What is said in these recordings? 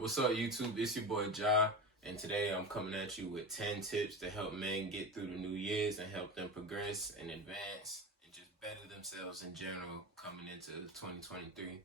What's up, YouTube? It's your boy Ja, and today I'm coming at you with 10 tips to help men get through the New Year's and help them progress and advance and just better themselves in general coming into 2023. And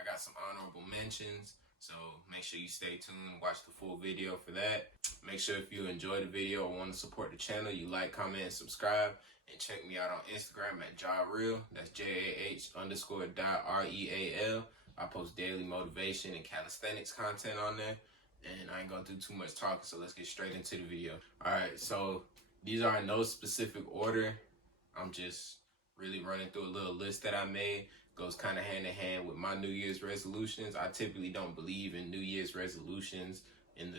I got some honorable mentions, so make sure you stay tuned, watch the full video for that. Make sure if you enjoy the video or want to support the channel, you like, comment, and subscribe. And check me out on Instagram at JahReal. That's JAH_.REAL. I post daily motivation and calisthenics content on there. And I ain't gonna do too much talking, so let's get straight into the video. Alright, so these are in no specific order. I'm just really running through a little list that I made. Goes kind of hand in hand with my New Year's resolutions. I typically don't believe in New Year's resolutions in the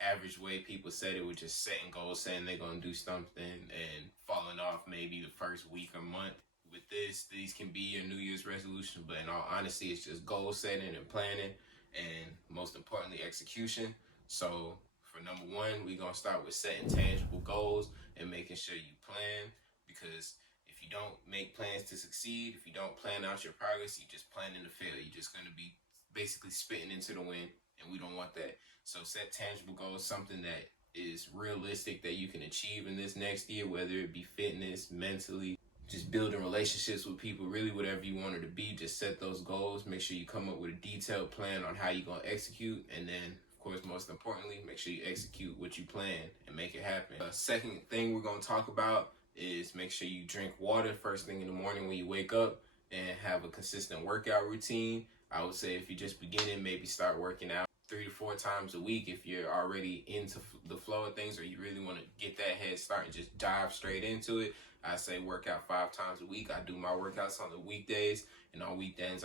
average way people said it, with just setting goals, saying they're gonna do something and falling off maybe the first week or month. With this, these can be your New Year's resolution, but in all honesty, it's just goal setting and planning, and most importantly, execution. So for number one, we're gonna start with setting tangible goals and making sure you plan, because if you don't make plans to succeed, if you don't plan out your progress, you're just planning to fail. You're just gonna be basically spitting into the wind, and we don't want that. So set tangible goals, something that is realistic that you can achieve in this next year, whether it be fitness, mentally, just building relationships with people, really whatever you want it to be. Just set those goals. Make sure you come up with a detailed plan on how you're going to execute. And then, of course, most importantly, make sure you execute what you plan and make it happen. Second thing we're going to talk about is make sure you drink water first thing in the morning when you wake up, and have a consistent workout routine. I would say if you're just beginning, maybe start working out 3 to 4 times a week if you're already into the flow of things, or you really want to get that head start and just dive straight into it. I say work out 5 times a week. I do my workouts on the weekdays, and on weekends,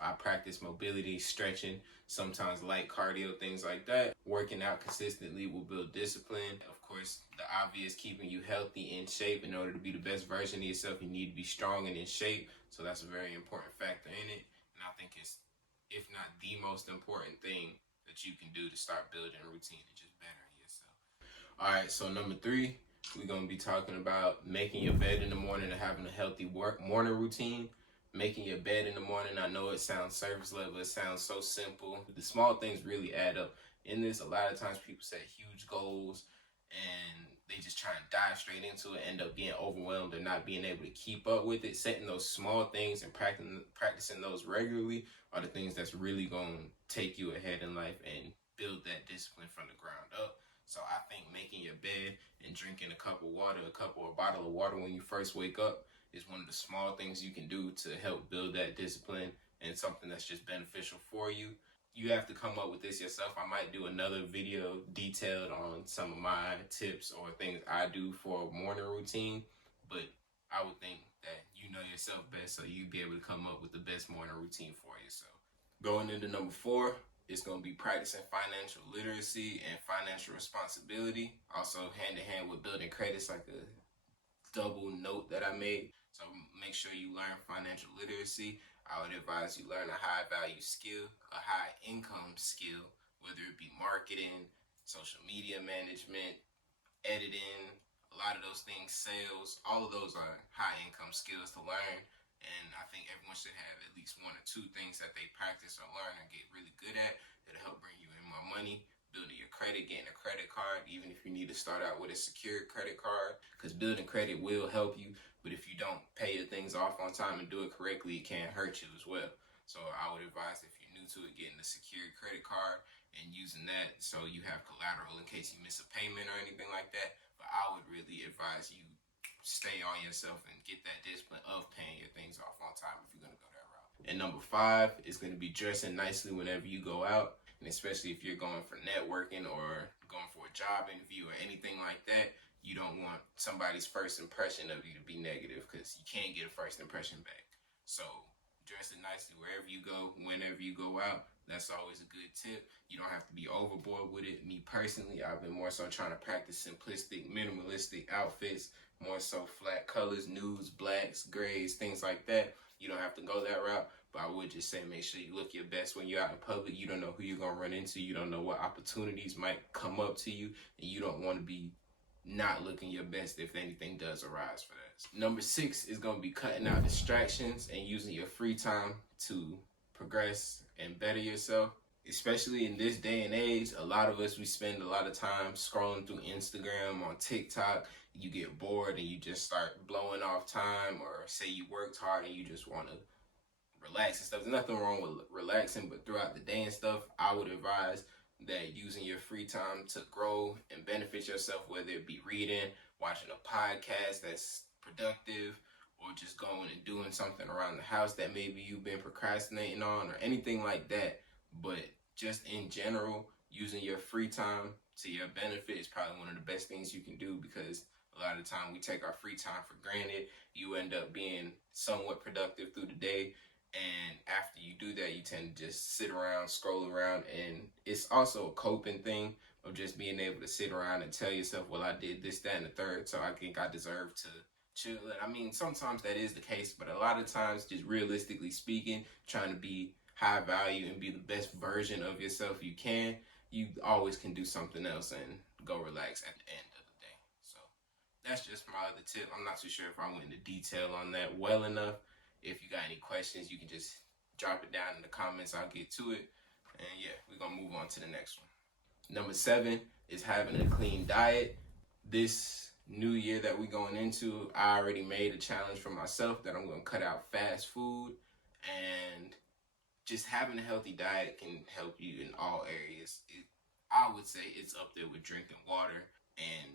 I practice mobility, stretching, sometimes light cardio, things like that. Working out consistently will build discipline. Of course, the obvious, keeping you healthy, in shape. In order to be the best version of yourself, you need to be strong and in shape. So that's a very important factor in it. And I think it's, if not the most important thing that you can do to start building a routine and just bettering yourself. All right, so number 3, we're going to be talking about making your bed in the morning and having a healthy morning routine. Making your bed in the morning, I know it sounds surface level, it sounds so simple, but the small things really add up. In this, a lot of times people set huge goals and they just try and dive straight into it, end up getting overwhelmed and not being able to keep up with it. Setting those small things and practicing those regularly are the things that's really going to take you ahead in life and build that discipline from the ground up. So I think making your bed and drinking a cup of water, a bottle of water when you first wake up is one of the small things you can do to help build that discipline, and something that's just beneficial for you. You have to come up with this yourself. I might do another video detailed on some of my tips or things I do for a morning routine, but I would think that you know yourself best, so you'd be able to come up with the best morning routine for yourself. Going into number 4, it's going to be practicing financial literacy and financial responsibility. Also hand in hand with building credit. It's like a double note that I made. So make sure you learn financial literacy. I would advise you learn a high value skill, a high income skill, whether it be marketing, social media management, editing, a lot of those things, sales. All of those are high income skills to learn. And I think everyone should have at least 1 or 2 things that they practice or learn and get really good at that'll help bring you in more money. Building your credit, getting a credit card, even if you need to start out with a secured credit card, because building credit will help you. But if you don't pay your things off on time and do it correctly, it can hurt you as well. So I would advise, if you're new to it, getting a secured credit card and using that so you have collateral in case you miss a payment or anything like that. But I would really advise you stay on yourself and get that discipline of paying your things off on time if you're going to go that route. And number 5 is going to be dressing nicely whenever you go out. And especially if you're going for networking or going for a job interview or anything like that, you don't want somebody's first impression of you to be negative, because you can't get a first impression back. So dressing nicely wherever you go, whenever you go out, that's always a good tip. You don't have to be overboard with it. Me personally, I've been more so trying to practice simplistic, minimalistic outfits, more so flat colors, nudes, blacks, grays, things like that. You don't have to go that route, but I would just say make sure you look your best when you're out in public. You don't know who you're going to run into. You don't know what opportunities might come up to you, and you don't want to be not looking your best if anything does arise for that. Number 6 is going to be cutting out distractions and using your free time to progress and better yourself. Especially in this day and age, a lot of us, we spend a lot of time scrolling through Instagram, on TikTok. You get bored and you just start blowing off time, or say you worked hard and you just want to relax and stuff. There's nothing wrong with relaxing, but throughout the day and stuff, I would advise that using your free time to grow and benefit yourself, whether it be reading, watching a podcast that's productive, or just going and doing something around the house that maybe you've been procrastinating on, or anything like that. But just in general, using your free time to your benefit is probably one of the best things you can do, because a lot of the time we take our free time for granted. You end up being somewhat productive through the day, and after you do that, you tend to just sit around, scroll around, and it's also a coping thing of just being able to sit around and tell yourself, well, I did this, that, and the third, so I think I deserve to chill. And I mean, sometimes that is the case, but a lot of times, just realistically speaking, trying to be high value and be the best version of yourself you can, you always can do something else and go relax at the end of the day. So that's just my other tip. I'm not too sure if I went into detail on that well enough. If you got any questions, you can just drop it down in the comments. I'll get to it. And yeah, we're going to move on to the next one. Number 7 is having a clean diet. This new year that we're going into, I already made a challenge for myself that I'm going to cut out fast food. And just having a healthy diet can help you in all areas. I would say it's up there with drinking water and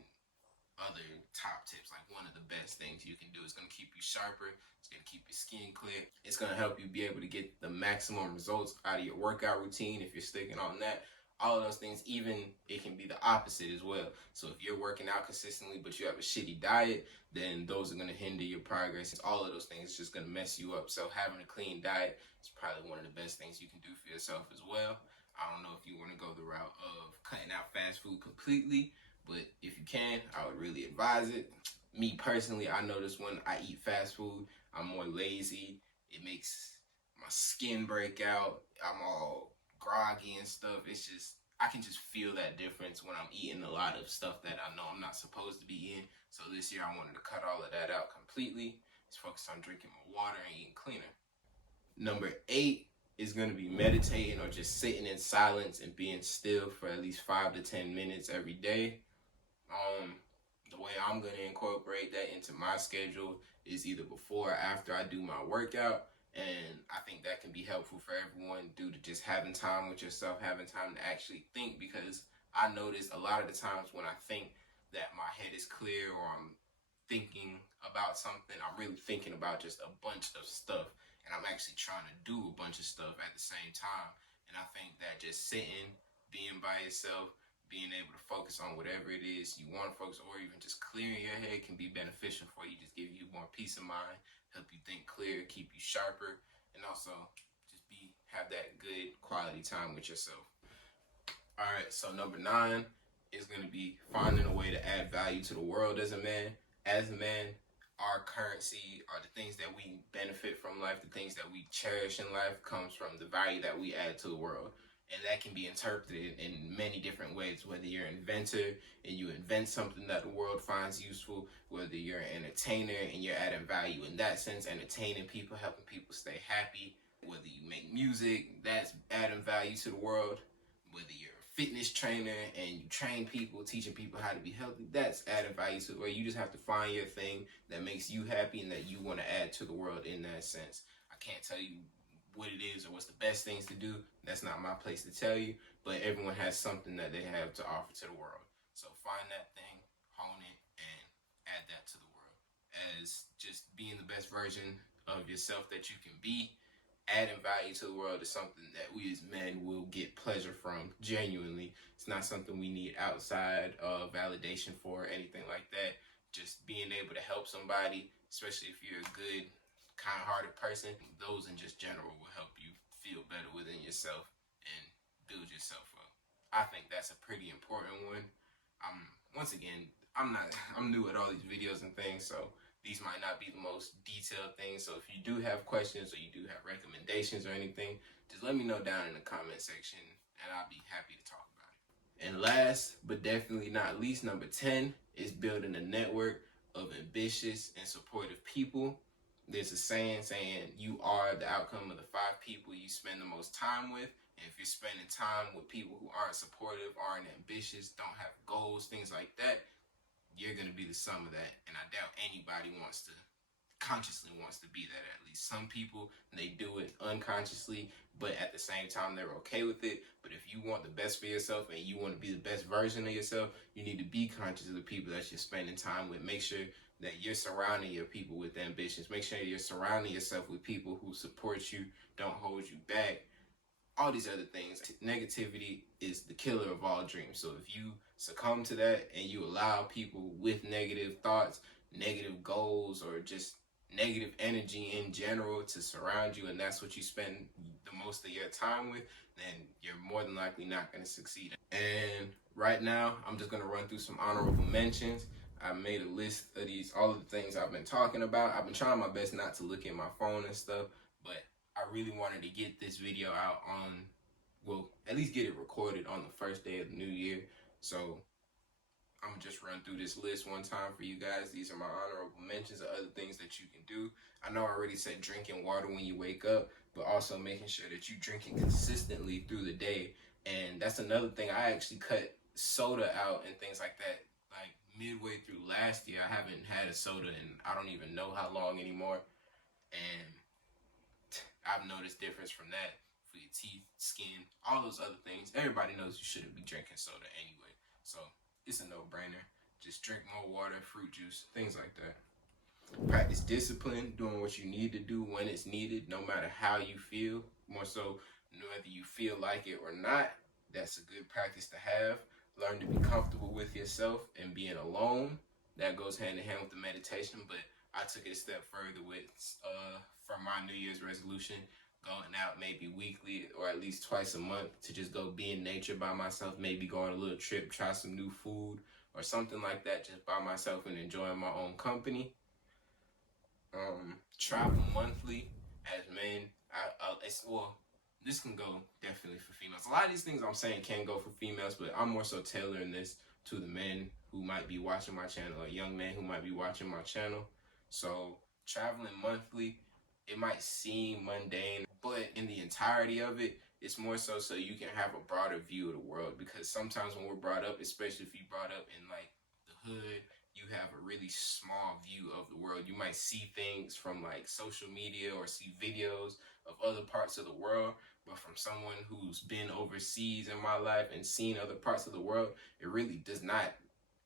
other top tips. Like, one of the best things you can do is going to keep you sharper. It's going to keep your skin clear. It's going to help you be able to get the maximum results out of your workout routine if you're sticking on that. All of those things, even it can be the opposite as well. So if you're working out consistently but you have a shitty diet, then those are going to hinder your progress. All of those things is just going to mess you up. So having a clean diet is probably one of the best things you can do for yourself as well. I don't know if you want to go the route of cutting out fast food completely, but if you can, I would really advise it. Me personally, I notice when I eat fast food, I'm more lazy. It makes my skin break out. I'm all groggy and stuff. It's just, I can just feel that difference when I'm eating a lot of stuff that I know I'm not supposed to be eating. So this year I wanted to cut all of that out completely. Just focus on drinking more water and eating cleaner. Number 8 is going to be meditating, or just sitting in silence and being still for at least 5 to 10 minutes every day. The way I'm going to incorporate that into my schedule is either before or after I do my workout. And I think that can be helpful for everyone due to just having time with yourself, having time to actually think. Because I notice a lot of the times when I think that my head is clear, or I'm thinking about something, I'm really thinking about just a bunch of stuff. And I'm actually trying to do a bunch of stuff at the same time. And I think that just sitting, being by yourself, being able to focus on whatever it is you want to focus, or even just clearing your head, can be beneficial for you. Just give you more peace of mind, help you think clear, keep you sharper, and also just have that good quality time with yourself. All right, so number 9 is going to be finding a way to add value to the world as a man. As a man, our currency, or the things that we benefit from life, the things that we cherish in life, comes from the value that we add to the world. And that can be interpreted in many different ways, whether you're an inventor and you invent something that the world finds useful, whether you're an entertainer and you're adding value in that sense, entertaining people, helping people stay happy, whether you make music, that's adding value to the world, whether you're a fitness trainer and you train people, teaching people how to be healthy, that's adding value to the world. You just have to find your thing that makes you happy and that you want to add to the world in that sense. I can't tell you what it is or what's the best things to do. That's not my place to tell you, but everyone has something that they have to offer to the world. So find that thing, hone it, and add that to the world. As just being the best version of yourself that you can be, adding value to the world is something that we as men will get pleasure from, genuinely. It's not something we need outside of validation for or anything like that. Just being able to help somebody, especially if you're a good, kind-hearted person, those in just general will help you feel better within yourself and build yourself up. I think that's a pretty important one. Once again, I'm new at all these videos and things, so these might not be the most detailed things. So if you do have questions or you do have recommendations or anything, just let me know down in the comment section and I'll be happy to talk about it. And last but definitely not least, number 10 is building a network of ambitious and supportive people. there's a saying you are the outcome of the 5 people you spend the most time with. And if you're spending time with people who aren't supportive, aren't ambitious, don't have goals, things like that, you're going to be the sum of that. And I doubt anybody consciously wants to be that. At least some people, they do it unconsciously, but at the same time they're okay with it. But if you want the best for yourself and you want to be the best version of yourself, you need to be conscious of the people that you're spending time with. Make sure that you're surrounding your people with ambitions. Make sure you're surrounding yourself with people who support you, don't hold you back, all these other things. Negativity is the killer of all dreams. So if you succumb to that and you allow people with negative thoughts, negative goals, or just negative energy in general to surround you, and that's what you spend the most of your time with, then you're more than likely not going to succeed. And right now, I'm just going to run through some honorable mentions. I made a list of all of the things I've been talking about. I've been trying my best not to look at my phone and stuff, but I really wanted to get this video out on, well, at least get it recorded on the first day of the new year. So I'm gonna just run through this list one time for you guys. These are my honorable mentions of other things that you can do. I know I already said drinking water when you wake up, but also making sure that you drink it consistently through the day. And that's another thing. I actually cut soda out and things like that, like midway through last year. I haven't had a soda in I don't even know how long anymore. And I've noticed difference from that for your teeth, skin, all those other things. Everybody knows you shouldn't be drinking soda anyway. So it's a no-brainer. Just drink more water, fruit juice, things like that. Practice discipline, doing what you need to do when it's needed, no matter how you feel. More so, whether you feel like it or not, that's a good practice to have. Learn to be comfortable with yourself and being alone. That goes hand in hand with the meditation, but I took it a step further with from my New Year's resolution, going out maybe weekly or at least twice a month to just go be in nature by myself, maybe go on a little trip, try some new food or something like that, just by myself and enjoying my own company. Travel monthly as men. This can go definitely for females. A lot of these things I'm saying can go for females, but I'm more so tailoring this to the men who might be watching my channel, or young men who might be watching my channel. So traveling monthly, it might seem mundane, but in the entirety of it, it's more so you can have a broader view of the world. Because sometimes when we're brought up, especially if you brought up in like the hood, you have a really small view of the world. You might see things from like social media or see videos of other parts of the world, but from someone who's been overseas in my life and seen other parts of the world, it really does not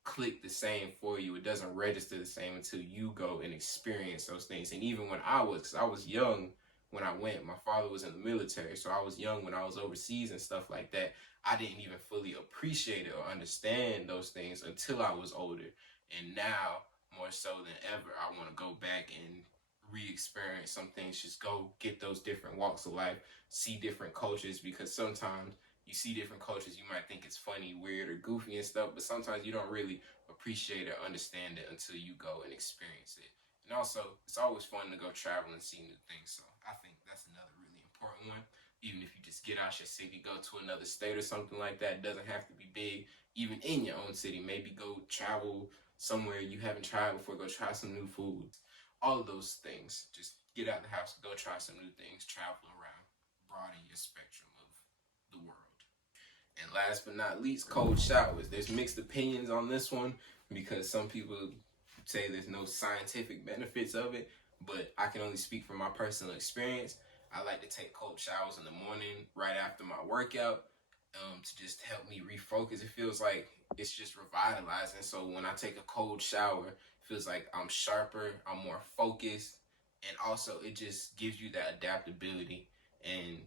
click the same for you. It doesn't register the same until you go and experience those things. And even when I was young when I went, my father was in the military, so I was young when I was overseas and stuff like that. I didn't even fully appreciate it or understand those things until I was older. And now, more so than ever, I want to go back and re-experience some things. Just go get those different walks of life, see different cultures, because sometimes you see different cultures, you might think it's funny, weird, or goofy and stuff, but sometimes you don't really appreciate or understand it until you go and experience it. And also, it's always fun to go travel and see new things, so I think that's another really important one. Even if you just get out your city, go to another state or something like that, it doesn't have to be big. Even in your own city, maybe go travel somewhere you haven't tried before, go try some new food. All of those things, just get out the house, go try some new things, travel around, broaden your spectrum of the world. And last but not least, cold showers. There's mixed opinions on this one because some people say there's no scientific benefits of it, but I can only speak from my personal experience. I like to take cold showers in the morning right after my workout to just help me refocus. It feels like it's just revitalizing. So when I take a cold shower, it feels like I'm sharper, I'm more focused, and also it just gives you that adaptability and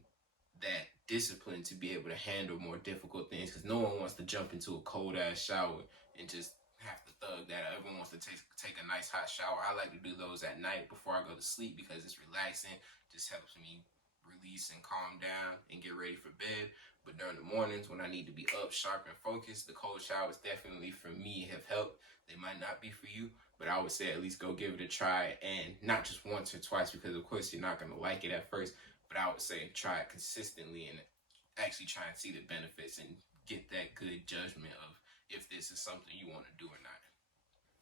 that discipline to be able to handle more difficult things, because no one wants to jump into a cold ass shower and just have to thug that. Everyone wants to take a nice hot shower. I like to do those at night before I go to sleep because it's relaxing, just helps me release and calm down and get ready for bed. But during the mornings when I need to be up, sharp, and focused, the cold showers definitely for me have helped. They might not be for you, but I would say at least go give it a try, and not just once or twice, because of course you're not going to like it at first, but I would say try it consistently and actually try and see the benefits and get that good judgment of if this is something you want to do or not.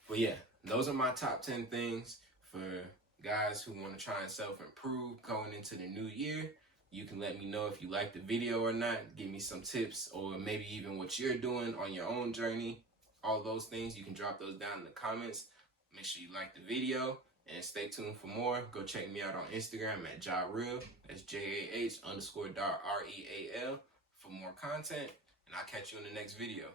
But yeah, those are my top 10 things for guys who want to try and self-improve going into the new year. You can let me know if you like the video or not. Give me some tips, or maybe even what you're doing on your own journey. All those things, you can drop those down in the comments. Make sure you like the video and stay tuned for more. Go check me out on Instagram at JahReal. That's JAH_REAL for more content. And I'll catch you in the next video.